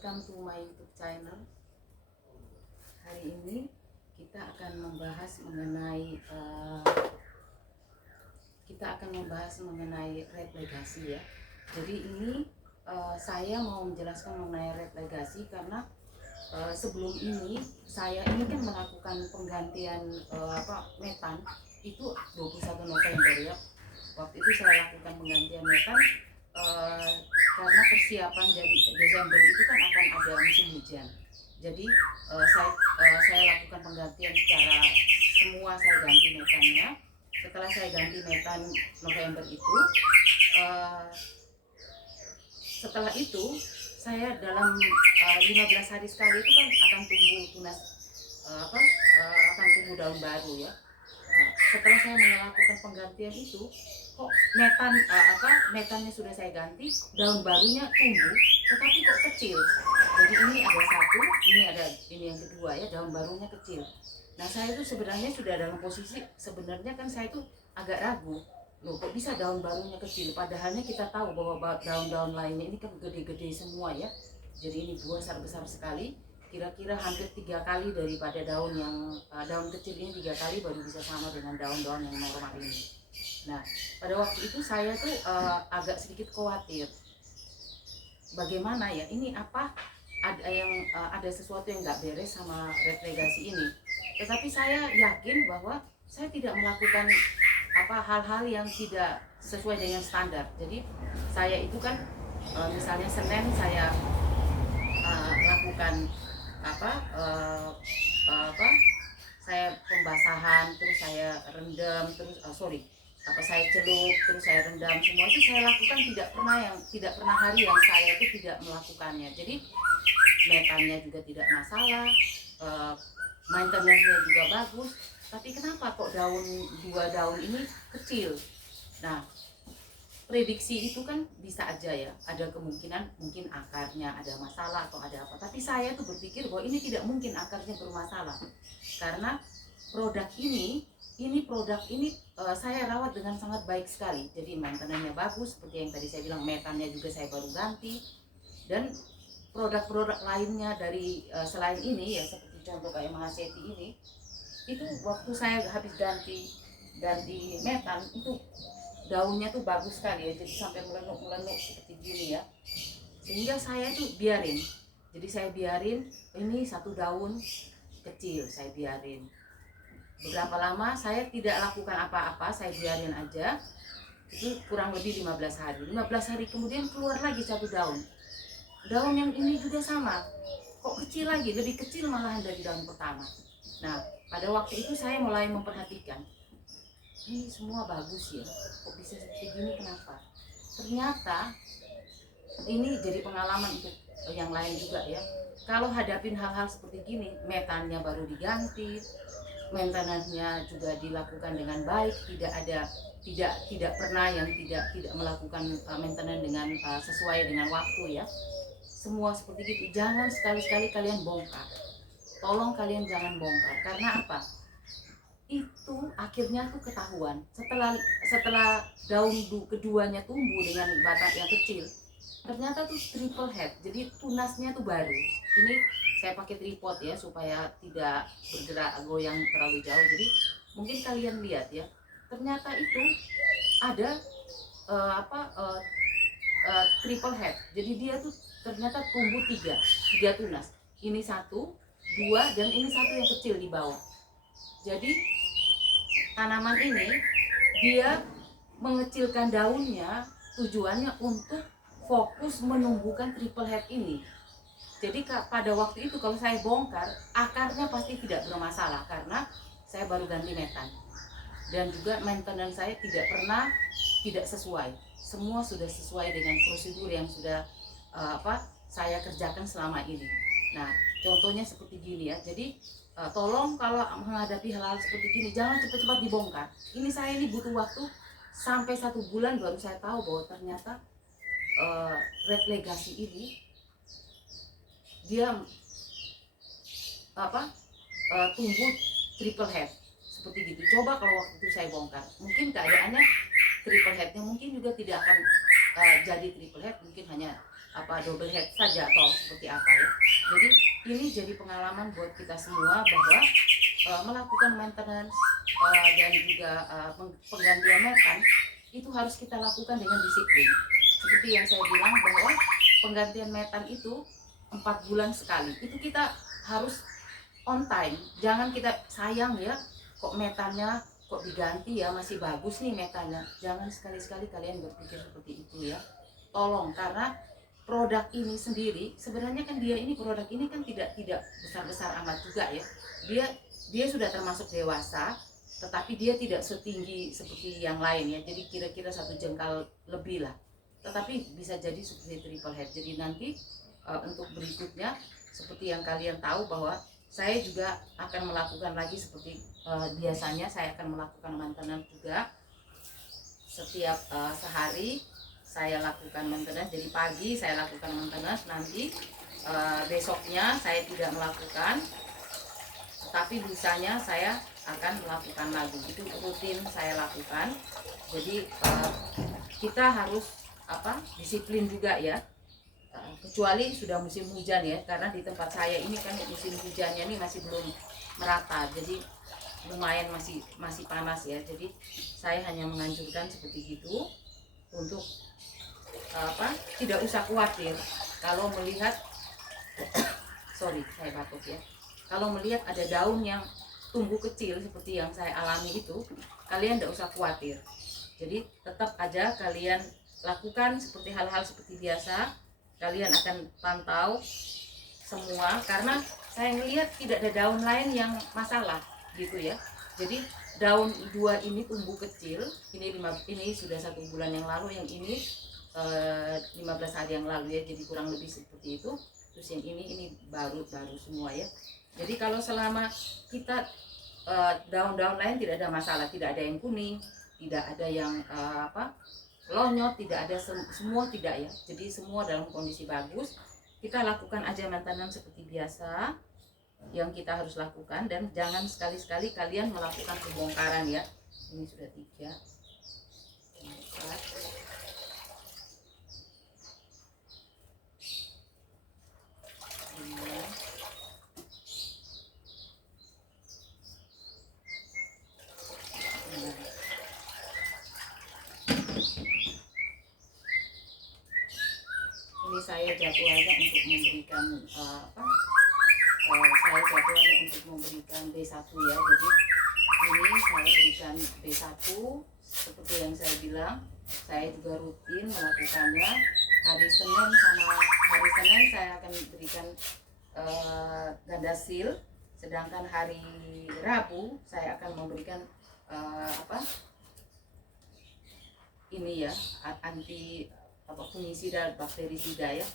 welcome to my YouTube channel. Hari ini kita akan membahas mengenai red legacy ya. Jadi ini saya mau menjelaskan mengenai red legacy karena sebelum ini saya ini kan melakukan penggantian metan itu 21 November ya. Waktu itu saya lakukan penggantian metan karena persiapan dari Desember itu kan akan ada musim hujan. Jadi saya lakukan penggantian secara semua, saya ganti metannya. Setelah saya ganti metan November itu, setelah itu saya dalam 15 hari sekali itu kan akan tumbuh tunas akan tumbuh daun baru ya. Setelah saya melakukan penggantian itu, kok metannya sudah saya ganti, daun barunya tumbuh, tetapi kok kecil. Jadi ini ada satu, ini yang kedua ya, daun barunya kecil. Nah saya itu sebenarnya sudah dalam posisi, sebenarnya kan saya itu agak ragu, loh kok bisa daun barunya kecil, padahalnya kita tahu bahwa daun-daun lainnya ini kan gede-gede semua ya. Jadi ini buah besar sekali, kira-kira hampir 3 kali daripada daun kecil ini, 3 kali baru bisa sama dengan daun-daun yang normal ini. Nah pada waktu itu saya tuh agak sedikit khawatir, bagaimana ya ini, ada sesuatu yang nggak beres sama red legacy ini. Tetapi saya yakin bahwa saya tidak melakukan hal-hal yang tidak sesuai dengan standar. Jadi saya itu kan misalnya Senin saya lakukan saya pembasahan, terus saya rendam, terus saya celup, terus saya rendam, semua itu saya lakukan, tidak pernah hari yang saya itu tidak melakukannya. Jadi metannya juga tidak masalah, maintenance-nya juga bagus, tapi kenapa kok dua daun ini kecil? Nah prediksi itu kan bisa aja ya, ada kemungkinan mungkin akarnya ada masalah atau ada apa, tapi saya tuh berpikir bahwa ini tidak mungkin akarnya bermasalah, karena produk ini saya rawat dengan sangat baik sekali. Jadi maintenance-nya bagus, seperti yang tadi saya bilang, metannya juga saya baru ganti, dan produk-produk lainnya dari selain ini ya, seperti contoh kayak Mahaseti ini, itu waktu saya habis ganti metan itu daunnya tuh bagus sekali ya, jadi sampai melenuk seperti gini ya, sehingga saya tuh biarin. Jadi saya biarin ini satu daun kecil, saya biarin beberapa lama, saya tidak lakukan apa-apa, saya biarin aja. Itu kurang lebih 15 hari kemudian keluar lagi satu daun yang ini juga sama, kok kecil lagi, lebih kecil malahan dari daun pertama. Nah pada waktu itu saya mulai memperhatikan, ini semua bagus ya, kok bisa seperti gini, kenapa? Ternyata ini jadi pengalaman untuk yang lain juga ya. Kalau hadapin hal-hal seperti gini, metannya baru diganti, maintenance-nya juga dilakukan dengan baik, tidak pernah yang tidak melakukan maintenance dengan sesuai dengan waktu ya. Semua seperti gitu. Jangan sekali-sekali kalian bongkar. Tolong kalian jangan bongkar. Karena apa? Itu akhirnya tuh ketahuan setelah daun keduanya tumbuh dengan batang yang kecil, ternyata tuh triple head, jadi tunasnya tuh baru. Ini saya pakai tripod ya supaya tidak bergerak goyang terlalu jauh. Jadi mungkin kalian lihat ya, ternyata itu ada triple head. Jadi dia tuh ternyata tumbuh tiga tunas. Ini satu, dua, dan ini satu yang kecil di bawah. Jadi tanaman ini dia mengecilkan daunnya, tujuannya untuk fokus menumbuhkan triple head ini. Jadi pada waktu itu kalau saya bongkar, akarnya pasti tidak bermasalah karena saya baru ganti metan, dan juga maintenance saya tidak sesuai. Semua sudah sesuai dengan prosedur yang sudah saya kerjakan selama ini. Nah contohnya seperti gini ya. Jadi tolong kalau menghadapi hal-hal seperti gini, jangan cepat-cepat dibongkar. Saya ini butuh waktu sampai 1 bulan baru saya tahu bahwa ternyata red legacy ini dia tumbuh triple head seperti gitu. Coba kalau waktu itu saya bongkar, mungkin keadaannya triple headnya mungkin juga tidak akan jadi triple head, mungkin hanya double head saja atau seperti apa ya. Jadi ini jadi pengalaman buat kita semua bahwa melakukan maintenance dan juga penggantian metan itu harus kita lakukan dengan disiplin. Seperti yang saya bilang bahwa penggantian metan itu 4 bulan sekali. Itu kita harus on time. Jangan kita sayang ya, kok metannya kok diganti ya, masih bagus nih metannya. Jangan sekali-sekali kalian berpikir seperti itu ya. Tolong, karena produk ini sendiri sebenarnya kan produk ini kan tidak besar-besar amat juga ya. Dia sudah termasuk dewasa, tetapi dia tidak setinggi seperti yang lain ya. Jadi kira-kira 1 jengkal lebih lah. Tetapi bisa jadi seperti triple head. Jadi nanti untuk berikutnya seperti yang kalian tahu bahwa saya juga akan melakukan lagi seperti biasanya saya akan melakukan maintenance juga setiap sehari saya lakukan maintenance. Jadi pagi saya lakukan maintenance, nanti besoknya saya tidak melakukan, tapi lusanya saya akan melakukan lagi. Itu rutin saya lakukan. Jadi kita harus disiplin juga ya. Kecuali sudah musim hujan ya, karena di tempat saya ini kan musim hujannya ini masih belum merata, jadi lumayan masih panas ya. Jadi saya hanya menganjurkan seperti itu untuk tidak usah khawatir kalau melihat sorry saya batuk ya, kalau melihat ada daun yang tumbuh kecil seperti yang saya alami itu, kalian tidak usah khawatir. Jadi tetap aja kalian lakukan seperti hal-hal seperti biasa. Kalian akan pantau semua, karena saya melihat tidak ada daun lain yang masalah gitu ya. Jadi daun 2 ini tumbuh kecil, ini sudah 1 bulan yang lalu, yang ini 15 hari yang lalu ya, jadi kurang lebih seperti itu. Terus yang ini baru semua ya. Jadi kalau selama kita daun-daun lain tidak ada masalah, tidak ada yang kuning, tidak ada yang lonyot, tidak ada, semua tidak ya. Jadi semua dalam kondisi bagus. Kita lakukan aja maintenance seperti biasa yang kita harus lakukan, dan jangan sekali-sekali kalian melakukan pembongkaran ya. Ini sudah 3, 4, 5. Ini saya jadwalnya untuk memberikan saya jadwalnya untuk memberikan B1 ya. Jadi ini saya berikan B1 seperti yang saya bilang. Saya juga rutin melakukannya. Hari Senin saya akan berikan Gandasil, sedangkan hari Rabu saya akan memberikan ini ya, anti fungisida, bakterisida ya.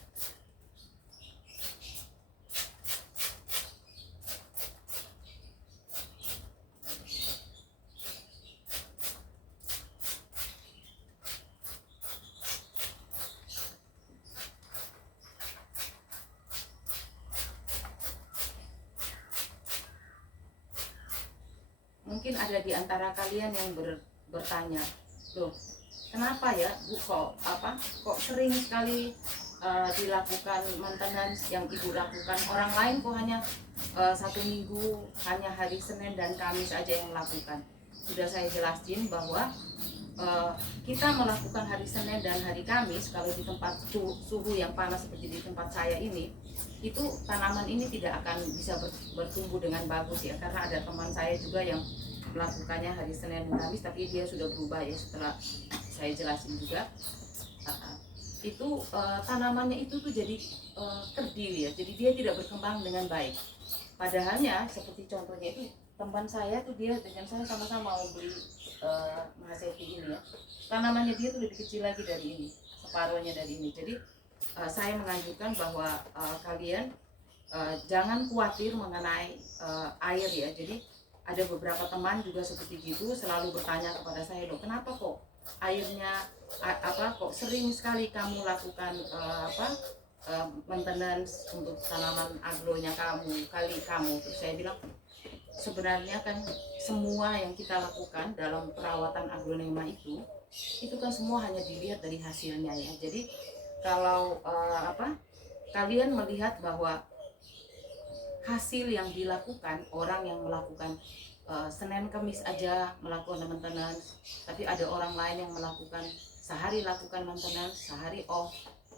Mungkin ada di antara kalian yang bertanya, loh kenapa ya Bu, kok sering sekali dilakukan maintenance yang Ibu lakukan, orang lain kok hanya 1 minggu, hanya hari Senin dan Kamis aja yang melakukan. Sudah saya jelasin bahwa kita melakukan hari Senin dan hari Kamis kalau di tempat suhu yang panas seperti di tempat saya ini, itu tanaman ini tidak akan bisa bertumbuh dengan bagus ya, karena ada teman saya juga yang melakukannya hari Senin dan Kamis, tapi dia sudah berubah ya setelah saya jelasin juga. Itu tanamannya itu tuh jadi kerdil ya, jadi dia tidak berkembang dengan baik. Padahalnya seperti contohnya itu teman saya tuh, dia dengan saya sama-sama mau beli Mahaseti ini ya, tanamannya dia tuh lebih kecil lagi dari ini, separuhnya dari ini. Jadi saya menganjurkan bahwa kalian jangan khawatir mengenai air ya. Jadi ada beberapa teman juga seperti itu, selalu bertanya kepada saya, loh kenapa kok airnya kok sering sekali kamu lakukan maintenance untuk tanaman agronya kamu. Terus saya bilang, sebenarnya kan semua yang kita lakukan dalam perawatan aglonema itu itu kan semua hanya dilihat dari hasilnya ya. Jadi kalau kalian melihat bahwa hasil yang dilakukan orang yang melakukan Senin Kamis aja melakukan maintenance, tapi ada orang lain yang melakukan sehari lakukan maintenance, sehari off,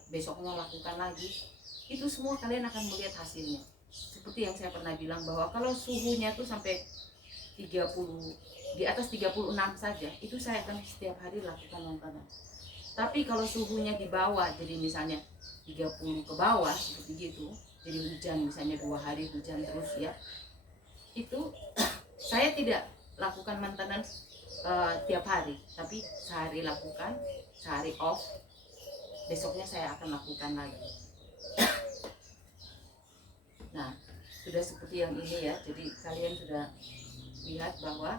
besoknya lakukan lagi, itu semua kalian akan melihat hasilnya. Seperti yang saya pernah bilang bahwa kalau suhunya tuh sampai 30, di atas 36 saja, itu saya akan setiap hari lakukan maintenance. Tapi kalau suhunya di bawah, jadi misalnya 30 ke bawah seperti gitu, jadi hujan, misalnya 2 hari hujan terus ya, itu saya tidak lakukan maintenance tiap hari, tapi sehari lakukan, sehari off, besoknya saya akan lakukan lagi. Nah, sudah seperti yang ini ya, jadi kalian sudah lihat bahwa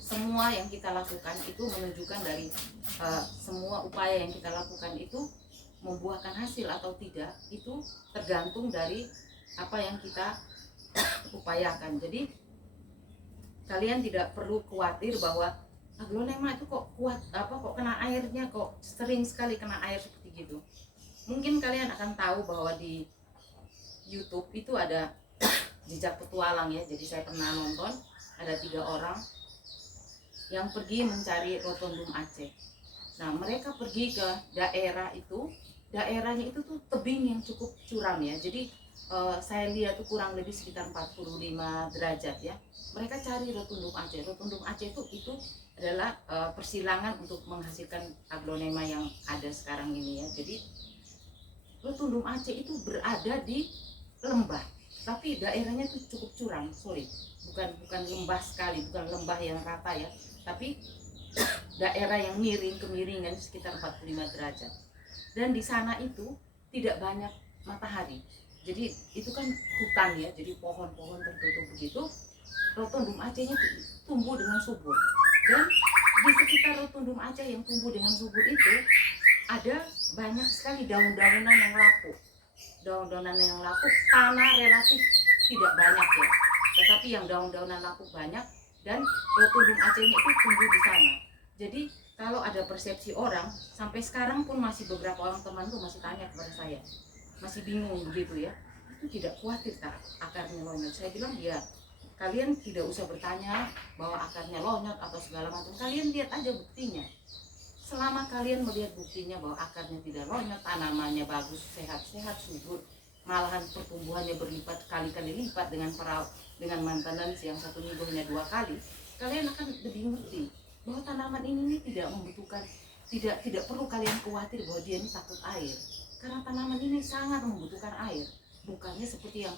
semua yang kita lakukan itu menunjukkan dari semua upaya yang kita lakukan itu membuahkan hasil atau tidak, itu tergantung dari apa yang kita upayakan. Jadi kalian tidak perlu khawatir bahwa aglonema itu kok kuat, kok kena airnya, kok sering sekali kena air seperti gitu. Mungkin kalian akan tahu bahwa di YouTube itu ada jejak petualang ya. Jadi saya pernah nonton ada 3 orang yang pergi mencari Rotondum Aceh. Nah, mereka pergi ke daerahnya itu tuh tebing yang cukup curam ya. Jadi saya lihat tuh kurang lebih sekitar 45 derajat ya. Mereka cari Rotundum Aceh. Rotundum Aceh itu adalah persilangan untuk menghasilkan aglonema yang ada sekarang ini ya. Jadi Rotundum Aceh itu berada di lembah, tapi daerahnya tuh cukup curam. Bukan lembah sekali, bukan lembah yang rata ya, tapi daerah yang kemiringan sekitar 45 derajat. Dan di sana itu tidak banyak matahari. Jadi itu kan hutan ya, jadi pohon-pohon tertutup begitu. Rotundum Acehnya tumbuh dengan subur. Dan di sekitar Rotundum Aceh yang tumbuh dengan subur itu ada banyak sekali daun-daunan yang lapuk. Daun-daunan yang lapuk, tanah relatif tidak banyak ya. Tetapi yang daun-daunan lapuk banyak, dan Rotundum Acehnya itu tumbuh di sana. Jadi kalau ada persepsi orang, sampai sekarang pun masih beberapa orang teman tuh masih tanya kepada saya, masih bingung begitu ya, itu tidak khawatir tak akarnya lonyot? Saya bilang ya, kalian tidak usah bertanya bahwa akarnya lonyot atau segala macam, kalian lihat aja buktinya. Selama kalian melihat buktinya bahwa akarnya tidak lonyot, tanamannya bagus, sehat-sehat, subur, malahan pertumbuhannya berlipat kali-kali lipat dengan maintenance yang 1 minggu hanya 2 kali, kalian akan lebih ngerti bahwa tanaman ini tidak membutuhkan, tidak perlu kalian khawatir bahwa dia ini takut air, karena tanaman ini sangat membutuhkan air, bukannya seperti yang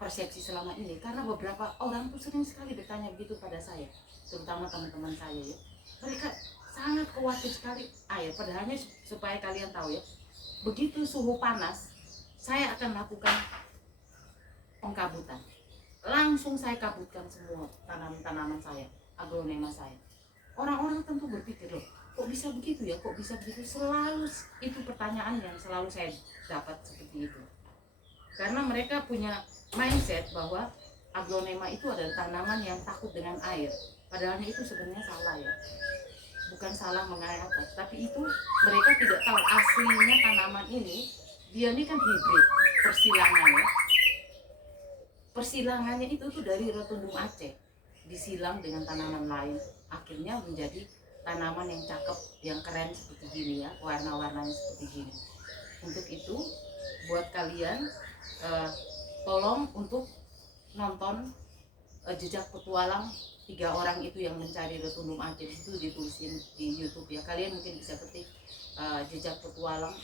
persepsi selama ini. Karena beberapa orang tuh sering sekali bertanya begitu pada saya, terutama teman-teman saya ya, mereka sangat khawatir sekali air. Padahalnya supaya kalian tahu ya, begitu suhu panas, saya akan lakukan pengkabutan. Langsung saya kabutkan semua tanaman saya, aglonema saya. Orang-orang tentu berpikir, loh kok bisa begitu ya, kok bisa begitu? Selalu itu pertanyaan yang selalu saya dapat seperti itu. Karena mereka punya mindset bahwa aglonema itu adalah tanaman yang takut dengan air. Padahal itu sebenarnya salah ya. Bukan salah mengenai apa, tapi itu mereka tidak tahu aslinya tanaman ini, dia ini kan hibrid, persilangan ya. Persilangannya itu tuh dari Rotundum Aceh disilang dengan tanaman lain, akhirnya menjadi tanaman yang cakep, yang keren seperti gini ya, warna-warnanya seperti gini. Untuk itu buat kalian tolong untuk nonton jejak petualang 3 orang itu yang mencari Rotundum Aceh. Itu ditulisin di YouTube ya, kalian mungkin bisa ketik jejak petualang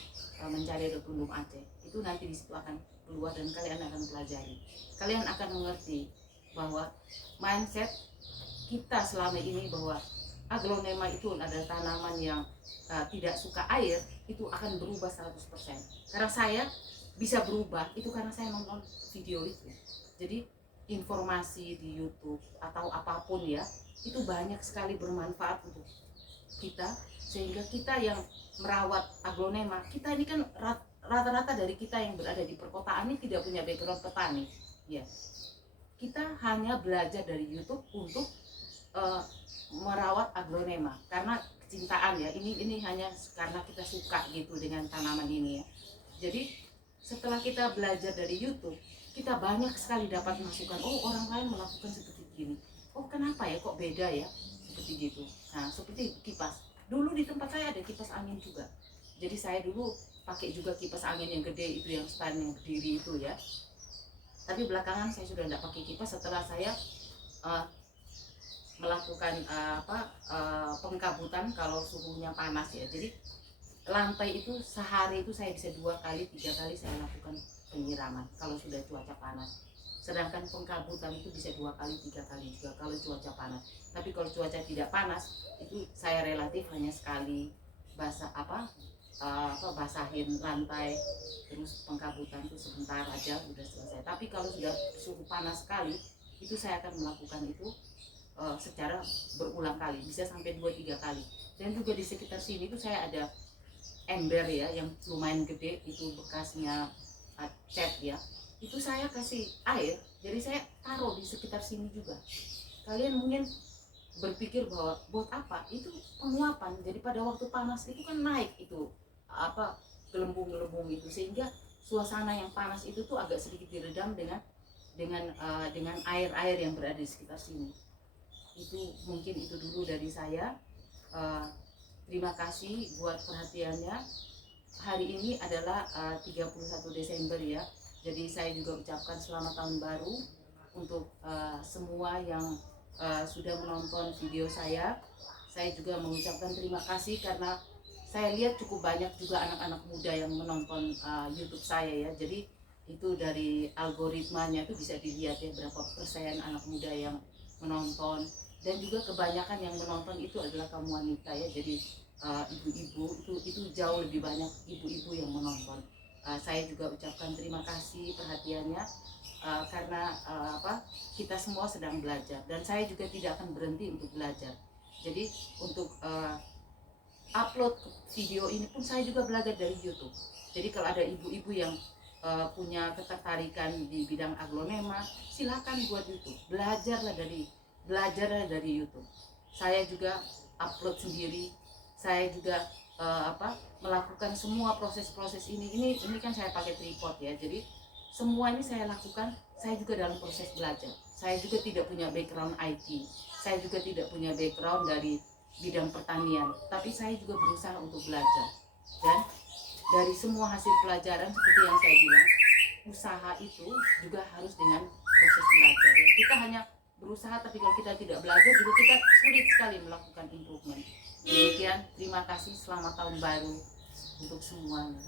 mencari Rotundum Aceh. Itu nanti di situ akan keluar dan kalian akan pelajari. Kalian akan mengerti bahwa mindset kita selama ini bahwa aglonema itu adalah tanaman yang tidak suka air, itu akan berubah 100%. Karena saya bisa berubah itu karena saya nonton video itu. Jadi informasi di YouTube atau apapun ya, itu banyak sekali bermanfaat untuk kita, sehingga kita yang merawat aglonema, kita ini kan rata-rata dari kita yang berada di perkotaan ini tidak punya background petani ya. Kita hanya belajar dari YouTube untuk merawat aglonema, karena kecintaan ya, ini hanya karena kita suka gitu dengan tanaman ini ya. Jadi setelah kita belajar dari YouTube, kita banyak sekali dapat masukan, oh orang lain melakukan seperti gini, oh kenapa ya kok beda ya, seperti gitu. Nah seperti kipas, dulu di tempat saya ada kipas angin juga, jadi saya dulu pakai juga kipas angin yang gede itu, yang stand yang berdiri itu ya. Tapi belakangan saya sudah tidak pakai kipas setelah saya uh, melakukan pengkabutan kalau suhunya panas ya. Jadi lantai itu sehari itu saya bisa 2 kali 3 kali saya lakukan penyiraman kalau sudah cuaca panas. Sedangkan pengkabutan itu bisa 2 kali 3 kali juga kalau cuaca panas. Tapi kalau cuaca tidak panas itu saya relatif hanya sekali basahin lantai, terus pengkabutan itu sebentar aja udah selesai. Tapi kalau sudah suhu panas sekali itu saya akan melakukan itu secara berulang kali, bisa sampai 2-3 kali. Dan juga di sekitar sini tuh saya ada ember ya yang lumayan gede, itu bekasnya cat ya, itu saya kasih air, jadi saya taruh di sekitar sini juga. Kalian mungkin berpikir bahwa buat apa, itu penguapan, jadi pada waktu panas itu kan naik itu gelembung-gelembung itu, sehingga suasana yang panas itu tuh agak sedikit diredam dengan air-air yang berada di sekitar sini. Itu mungkin itu dulu dari saya. Terima kasih buat perhatiannya. Hari ini adalah 31 Desember ya. Jadi saya juga ucapkan selamat tahun baru untuk semua yang sudah menonton video saya. Saya juga mengucapkan terima kasih karena saya lihat cukup banyak juga anak-anak muda yang menonton YouTube saya ya. Jadi itu dari algoritmanya itu bisa dilihat ya berapa persen anak muda yang menonton, dan juga kebanyakan yang menonton itu adalah kaum wanita ya. Jadi ibu-ibu itu jauh lebih banyak ibu-ibu yang menonton. Saya juga ucapkan terima kasih perhatiannya karena kita semua sedang belajar, dan saya juga tidak akan berhenti untuk belajar. Jadi untuk upload video ini pun saya juga belajar dari YouTube. Jadi kalau ada ibu-ibu yang punya ketertarikan di bidang aglonema, silakan buat YouTube, belajarlah dari YouTube. Saya juga upload sendiri, saya juga melakukan semua proses-proses ini kan saya pakai tripod ya. Jadi semua ini saya lakukan, saya juga dalam proses belajar. Saya juga tidak punya background IT, saya juga tidak punya background dari bidang pertanian, tapi saya juga berusaha untuk belajar. Dan dari semua hasil pelajaran seperti yang saya bilang, usaha itu juga harus dengan proses belajar ya. Kita hanya berusaha, tapi kalau kita tidak belajar juga kita sulit sekali melakukan improvement. Demikian, terima kasih, selamat tahun baru untuk semuanya.